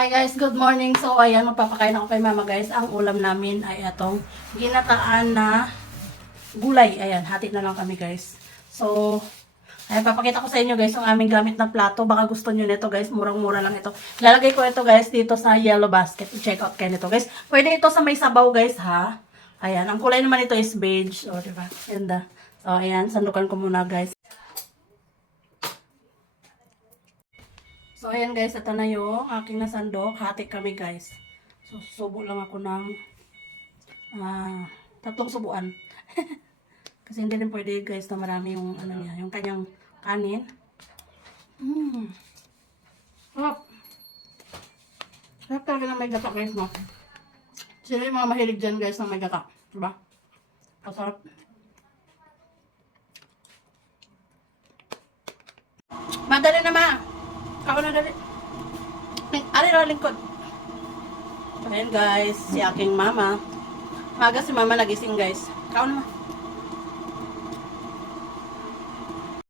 Hi guys, good morning. So ayan, magpapakain ako kay mama guys. Ang ulam namin ay itong ginataan na gulay. Ayan, hati na lang kami guys. So, ayan, papakita ko sa inyo guys ang aming gamit na plato. Baka gusto nyo nito guys, murang-mura lang ito. Lalagay ko ito guys dito sa yellow basket. I-check out kayo nito guys. Pwede ito sa may sabaw guys ha. Ayan, ang kulay naman ito is beige. O, diba? Ganda. So, ayan, sandukan ko muna guys. So, ayan guys, ito na yung aking nasandok. Hati kami guys. So, subo lang ako ng 3 subuan. Kasi hindi rin pwede guys na marami yung ano niya, yung kanyang kanin. Sarap. Sarap talaga ng may gata guys, no? Sila yung mga mahilig dyan guys ng may gata. Diba? Masarap. Madali na ma! Ako na dali. Ari na lingkod. So, ayan guys, si aking mama. Maga si mama nagising guys. Kao na ma.